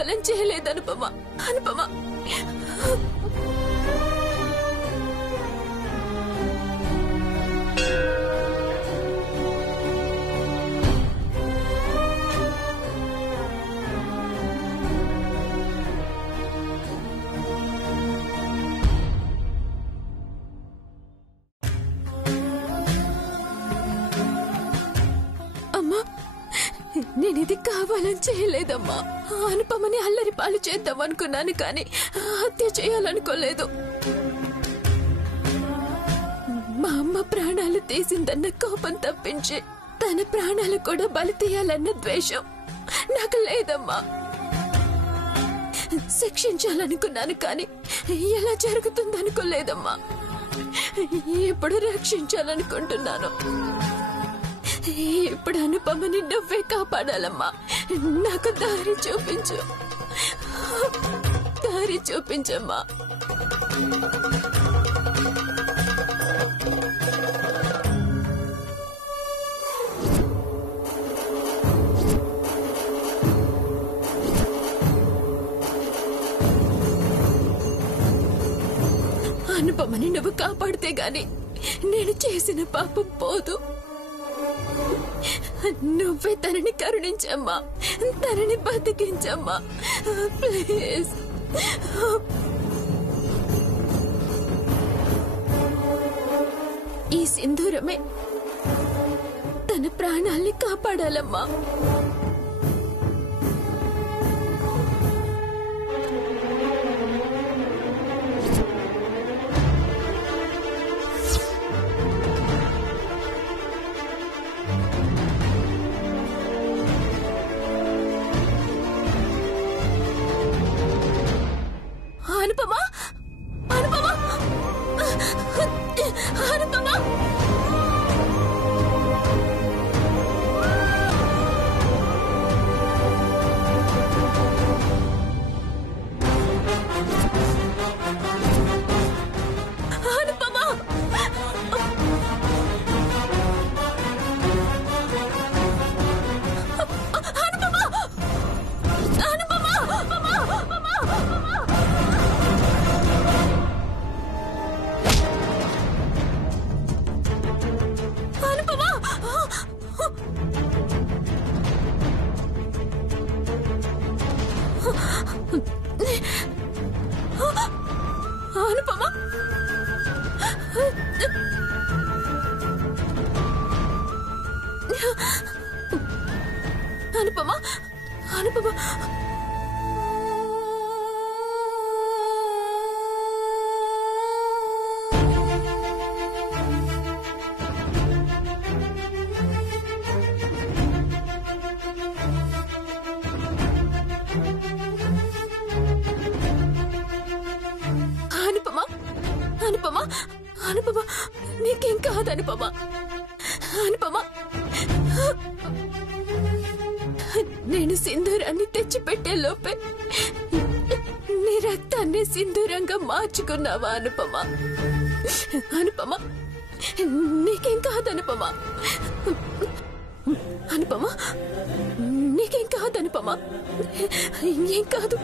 కావాలని చేయలేదు అనుపమ. అనుపమ నేనిది కావాలని చేయలేదమ్మా. అనుపమని అల్లరి పాలు చేద్దామనుకున్నాను, కానీ హత్య చేయాలనుకోలేదు. మా అమ్మ ప్రాణాలు తీసిందన్న కోపం తప్పించి తన ప్రాణాలు కూడా బలి తీయాలన్న ద్వేషం నాకు లేదమ్మా. శిక్షించాలనుకున్నాను, కానీ ఎలా జరుగుతుందనుకోలేదమ్మా. ఇప్పుడు రక్షించాలనుకుంటున్నాను. ఇప్పుడు అనుపమని నువ్వే కాపాడాలమ్మా. నాకు దారి చూపించు, దారి చూపించమ్మా. అనుపమని నువ్వు కాపాడితే గాని నేను చేసిన పాపం పోదు. నువ్వే తనని కరుణించమ్మా, తనని బతికించమ్మా ప్లీజ్. ఈ సింధూరమే తన ప్రాణాల్ని కాపాడాలమ్మా. అనుపమ, అనుపమ, అనుపమ. అనుపమ, అనుపమ. అనుపమ, అనుపమ, అనుపమ, నీకేం కాదు అనుపమ. అనుపమ, నేను సింధూరాన్ని తెచ్చిపెట్టే లోపే నీ రక్తాన్ని సింధూరంగా మార్చుకున్నావా అనుపమ? అనుపమ, నీకేం కాదు అనుపమ. అనుపమ, నీకేం కాదు అనుపమ. ఏం కాదు.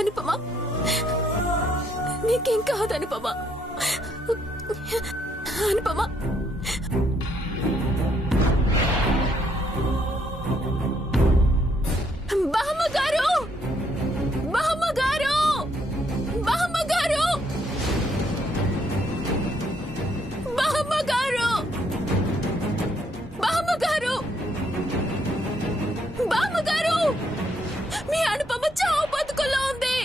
అనుపమ, నీకేం కాదు అనుపమ. అనుపమ, బామ్మగారు, బామ్మగారు, బామ్మగారు, బామ్మగారు, బామ్మగారు, బామ్మగారు, మీ అనుపమ చావు బతుకుల్లో ఉంది.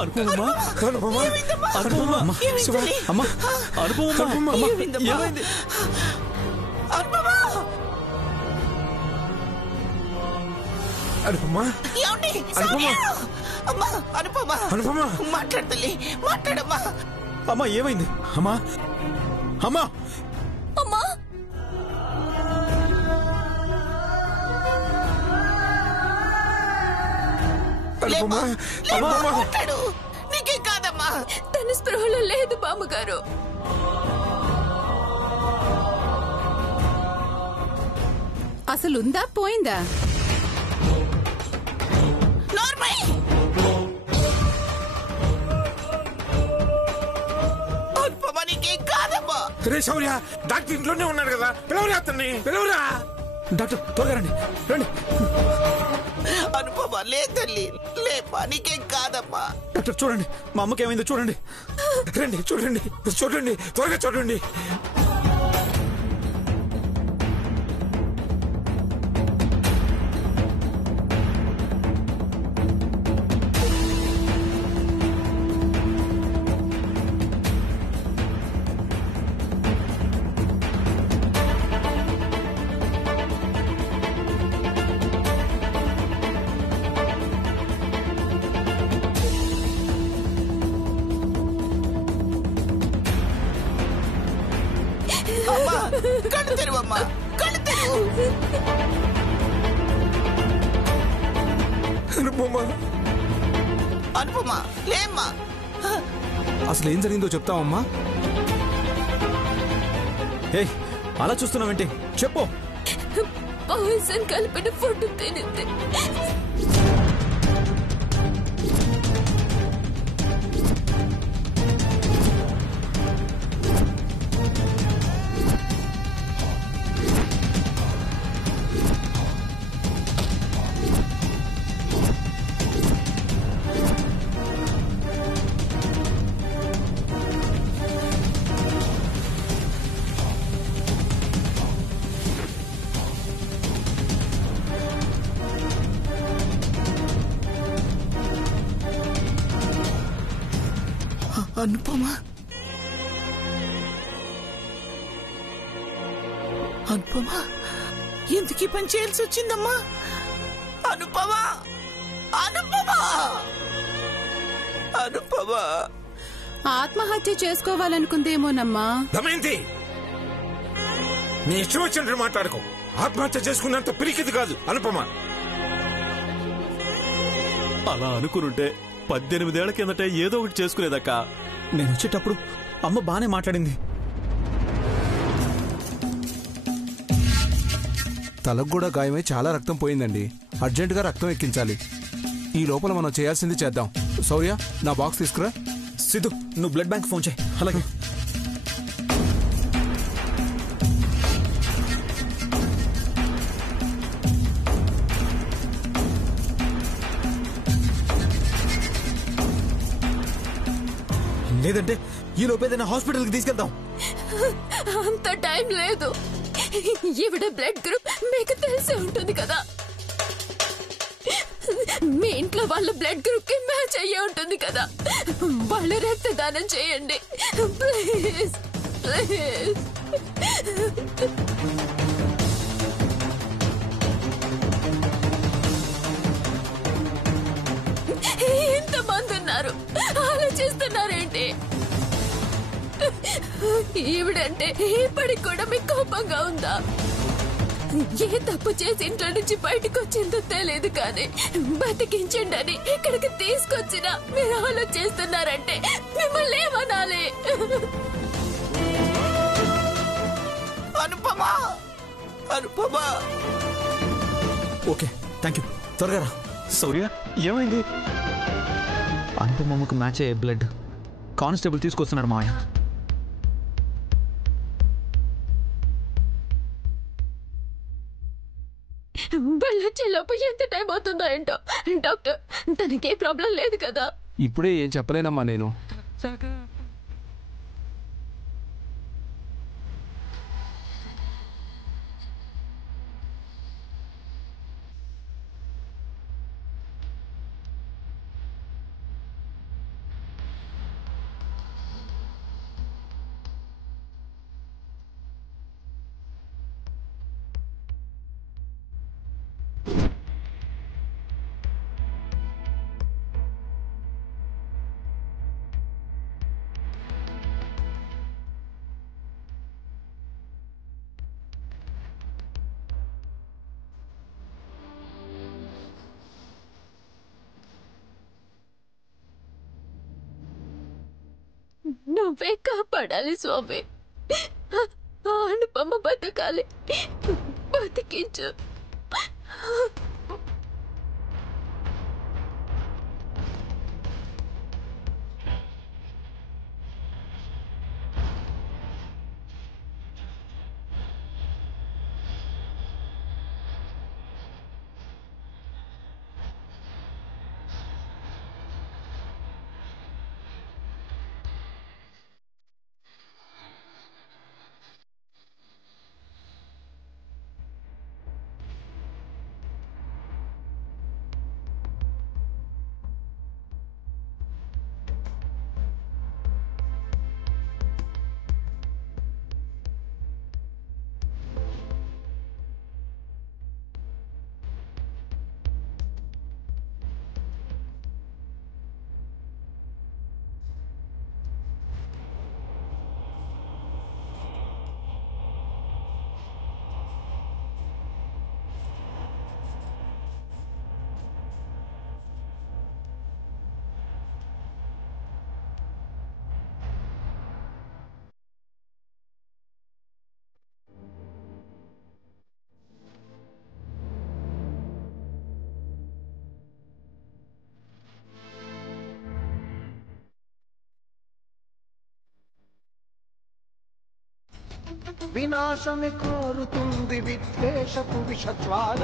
అనుపమా అనుపమా అనుపమా శివ అమ్మా అనుపమా ఏమైంది అనుపమా అనుపమా ఏమండి అమ్మా అనుపమా అనుపమా మాట్లాడతలే మాట్లాడమ్మా అమ్మా ఏమైంది అమ్మా అమ్మా అమ్మా అనుపమా అనుపమా మాట్లాడు నీకేం కాదమ్మా తన స్పృహలో లేదు బామ్మగారు. అసలుందా పోయిందా? అనుపమా నీకేం కాదమ్మా. రే శౌర్య డాక్టర్ ఇంట్లోనే ఉన్నాడు కదా, పిలవరా అతన్ని పిలవరా. డాక్టర్ త్వరగా రండి రండి. అనుపమా లే తల్లి లేమ్మా నీకేం కాదమ్మా. డాక్టర్ చూడండి మా అమ్మకి ఏమైందో చూడండి. రండి చూడండి చూడండి త్వరగా చూడండి. అమ్మా కళ్ళు తెరువమ్మా కళ్ళు తెరువు. అనుపమా అనుపమా లేమ్మా. అసలు ఏం జరిగిందో చెప్తావమ్మా? ఏయ్ అలా చూస్తున్నావేంటి చెప్పు. పాయిజన్ కలిపిన ఫుడ్ తినింది. అనుపమా అనుపమా ఎందుకు ఈ పని చేయాల్సి వచ్చిందమ్మా? అనుపమా అనుపమా అనుపమా ఆత్మహత్య చేసుకోవాలనుకుందేమోనమ్మా. దమయంతి నీ ఇష్టం వచ్చినట్టు మాట్లాడుకో. ఆత్మహత్య చేసుకున్నంత పిరికిది కాదు అనుపమ. అలా అనుకునుంటే 18 ఏళ్ల కిందటే ఏదో ఒకటి చేసుకునేదక్క. నేను వచ్చేటప్పుడు అమ్మ బానే మాట్లాడింది. తలకు కూడా గాయమై చాలా రక్తం పోయిందండి. అర్జెంటుగా రక్తం ఎక్కించాలి. ఈ లోపల మనం చేయాల్సింది చేద్దాం. శౌర్య నా బాక్స్ తీసుకురా. సిద్ధు నువ్వు బ్లడ్ బ్యాంక్ ఫోన్ చేయి. అలాగే లేదంటే ఈ లోపేదైనా హాస్పిటల్కి తీసుకెళ్తాం. అంత టైం లేదు. ఈవిడ బ్లడ్ గ్రూప్ మీకు తెలిసే ఉంటుంది కదా. మీ ఇంట్లో వాళ్ళ బ్లడ్ గ్రూప్ కి మ్యాచ్ అయ్యే ఉంటుంది కదా. వాళ్ళ రక్తదానం చేయండి ప్లీజ్ ప్లీజ్. ఎంతమంది ఉన్నారు ఆలోచిస్తున్నారేంటి? ఈవిడంటే ఇప్పటికి కూడా మీకు కోపంగా ఉందా? ఏ తప్పు చేసి ఇంట్లో నుంచి బయటకు వచ్చిందో తెలియదు కానీ బతికించండి అని ఇక్కడికి తీసుకొచ్చినా మీరు ఆలోచిస్తున్నారంటే మిమ్మల్ని ఏమనాలి? Anupama Anupama. Okay thank you. త్వరగా రా. శౌర్య ఏమైంది? అనుపమకు మ్యాచ్ అయ్యే బ్లడ్ కానిస్టేబుల్ తీసుకొస్తున్నాడు మావయ్య. వెళ్ళొచ్చేలోపు ఎంత టైం అవుతుందో ఏంటో. డాక్టర్ తనకే ప్రాబ్లం లేదు కదా? ఇప్పుడే ఏం చెప్పలేనమ్మా నేను. నువ్వే కాపాడాలి స్వామి. అనుపమ బతకాలి, బతికించు. వినాశమే కోరుతుంది విద్వేషపు విషజ్వాల.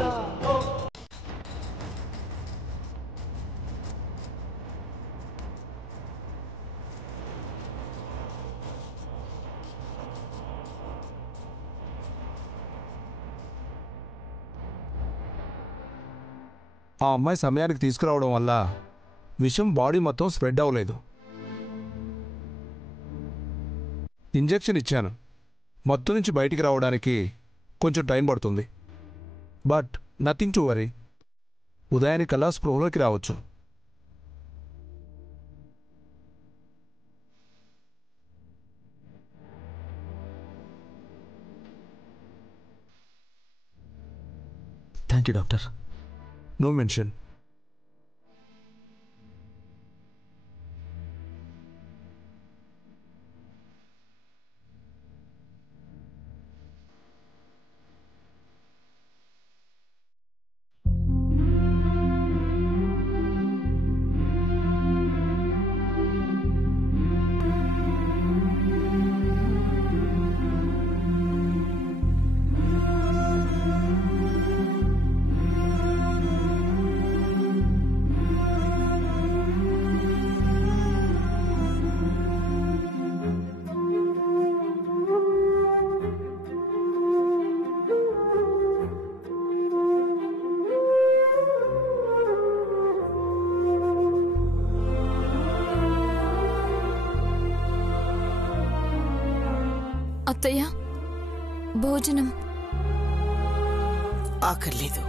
ఆ అమ్మాయి సమయానికి తీసుకురావడం వల్ల విషం బాడీ మొత్తం స్ప్రెడ్ అవ్వలేదు. ఇంజెక్షన్ ఇచ్చాను, మొత్తం నుంచి బయటికి రావడానికి కొంచెం టైం పడుతుంది. బట్ నథింగ్ టు వరీ, ఉదయానికల్లా స్పృహలోకి రావచ్చు. Thank you doctor. No mention. అత్తయ్య, భోజనం ఆకర్లేదు.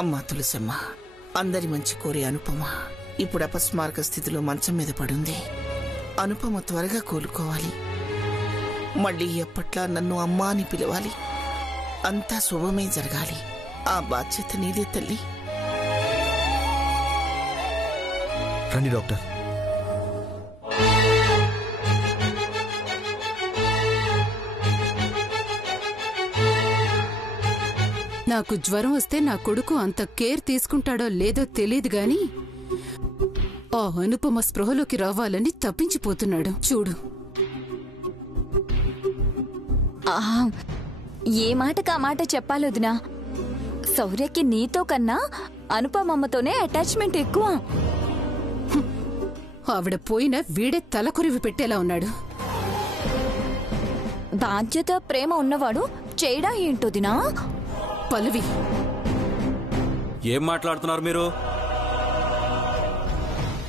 అమ్మా తులసమ్మ, అందరి మంచి కోరే అనుపమ ఇప్పుడు అపస్మారక స్థితిలో మంచం మీద పడుంది. అనుపమ త్వరగా కోలుకోవాలి. మళ్ళీ ఎప్పట్లా నన్ను అమ్మా అని పిలవాలి. అంతా శుభమే జరగాలి. ఆ బాధ్యత నీదే తల్లి. రండి డాక్టర్. నాకు జ్వరం వస్తే నా కొడుకు అంత కేర్ తీసుకుంటాడో లేదో తెలియదు గాని ఆ అనుపమ స్పృహలోకి రావాలని తప్పించిపోతున్నాడు చూడు. ఏ మాటకా మాట చెప్పాలొదినా. శౌర్యకి నీతో కన్నా అనుపమమ్మతోనే అటాచ్మెంట్ ఎక్కువ. ఆవిడ పోయిన వీడే తలకురివి పెట్టేలా ఉన్నాడు. బాధ్యత ప్రేమ ఉన్నవాడు చేయడా ఏంటోదినా. పల్లవి, ఏం మాట్లాడుతున్నారు మీరు?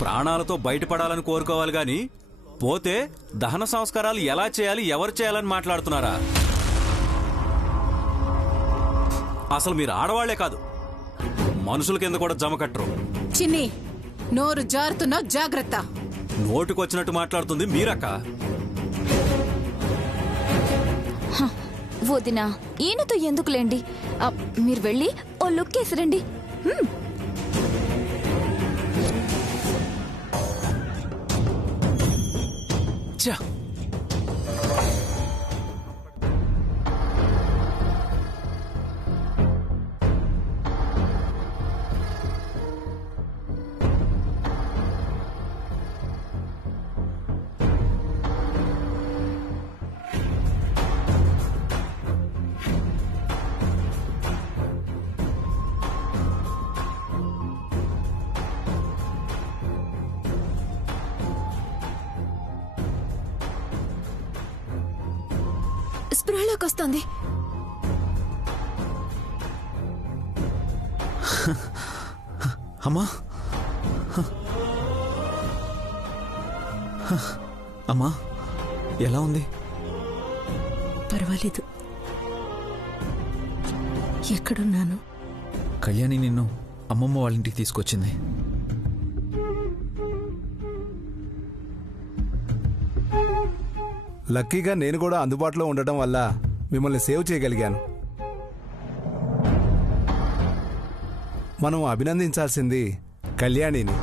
ప్రాణాలతో బయటపడాలని కోరుకోవాలి గాని పోతే దహన సంస్కారాలు ఎలా చేయాలి, ఎవరు చేయాలని మాట్లాడుతున్నారా? అసలు మీరు ఆడవాళ్లే కాదు, మనుషుల కింద కూడా జమ కట్టరు. చిన్ని, నోరు జారుతున్నా జాగ్రత్త. నోటుకొచ్చినట్టు మాట్లాడుతుంది మీరక్క. వదినా, ఈయనతో ఎందుకులేండి. మీరు వెళ్ళి ఓ లుక్ వేసిరండి. స్పృహలోకి వస్తుంది. అమ్మా, అమ్మా ఎలా ఉంది? పర్వాలేదు. ఎక్కడున్నాను? కళ్యాణి నిన్ను అమ్మమ్మ వాళ్ళ ఇంటికి తీసుకొచ్చింది. లక్కీగా నేను కూడా అందుబాటులో ఉండటం వల్ల మిమ్మల్ని సేవ్ చేయగలిగాను. మనం అభినందించాల్సింది కళ్యాణిని.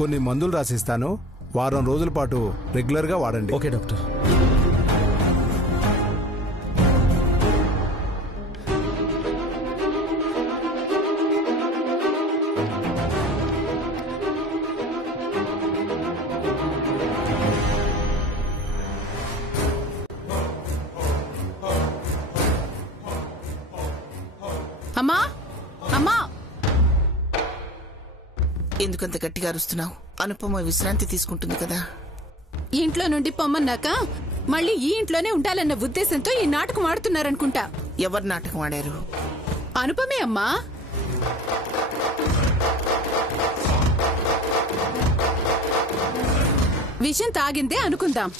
కొన్ని మందులు రాసిస్తాను, వారం రోజుల పాటు రెగ్యులర్గా వాడండి. Okay doctor. అమ్మా, అమ్మా, ఎందుకంత గట్టిగా అరుస్తున్నావు? అనుపమ విశ్రాంతి తీసుకుంటుంది కదా. ఇంట్లో నుండి పొమ్మన్నాక మళ్ళీ ఈ ఇంట్లోనే ఉండాలన్న ఉద్దేశంతో ఈ నాటకం ఆడుతున్నారనుకుంటా. ఎవరు నాటకం ఆడారు? అనుపమే అమ్మా. విషం తాగిందే అనుకుందాం.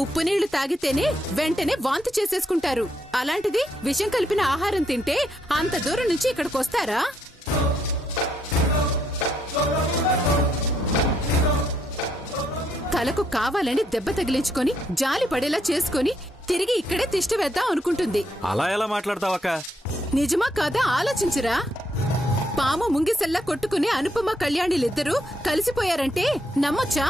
ఉప్పు నీళ్లు తాగితేనే వెంటనే వాంతి చేసేసుకుంటారు. అలాంటిది విషం కలిపిన ఆహారం తింటే అంత దూరం నుంచి ఇక్కడికి వస్తారా? తలకు కావాలని దెబ్బ తగిలించుకొని జాలి పడేలా చేసుకుని తిరిగి ఇక్కడే తిష్ట వేద్దాం అనుకుంటుంది. అలా ఎలా మాట్లాడతావక్క? నిజమా కాదా ఆలోచించురా. పాము ముంగిసెల్లా కొట్టుకుని అనుపమ కళ్యాణిలిద్దరూ కలిసిపోయారంటే నమ్మొచ్చా?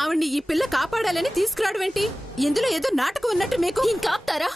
ఆవిడ్ని ఈ పిల్ల కాపాడాలని తీసుకురావడమేంటి? ఇందులో ఏదో నాటకం ఉన్నట్టు మీకు. ఇంకాప్తారా?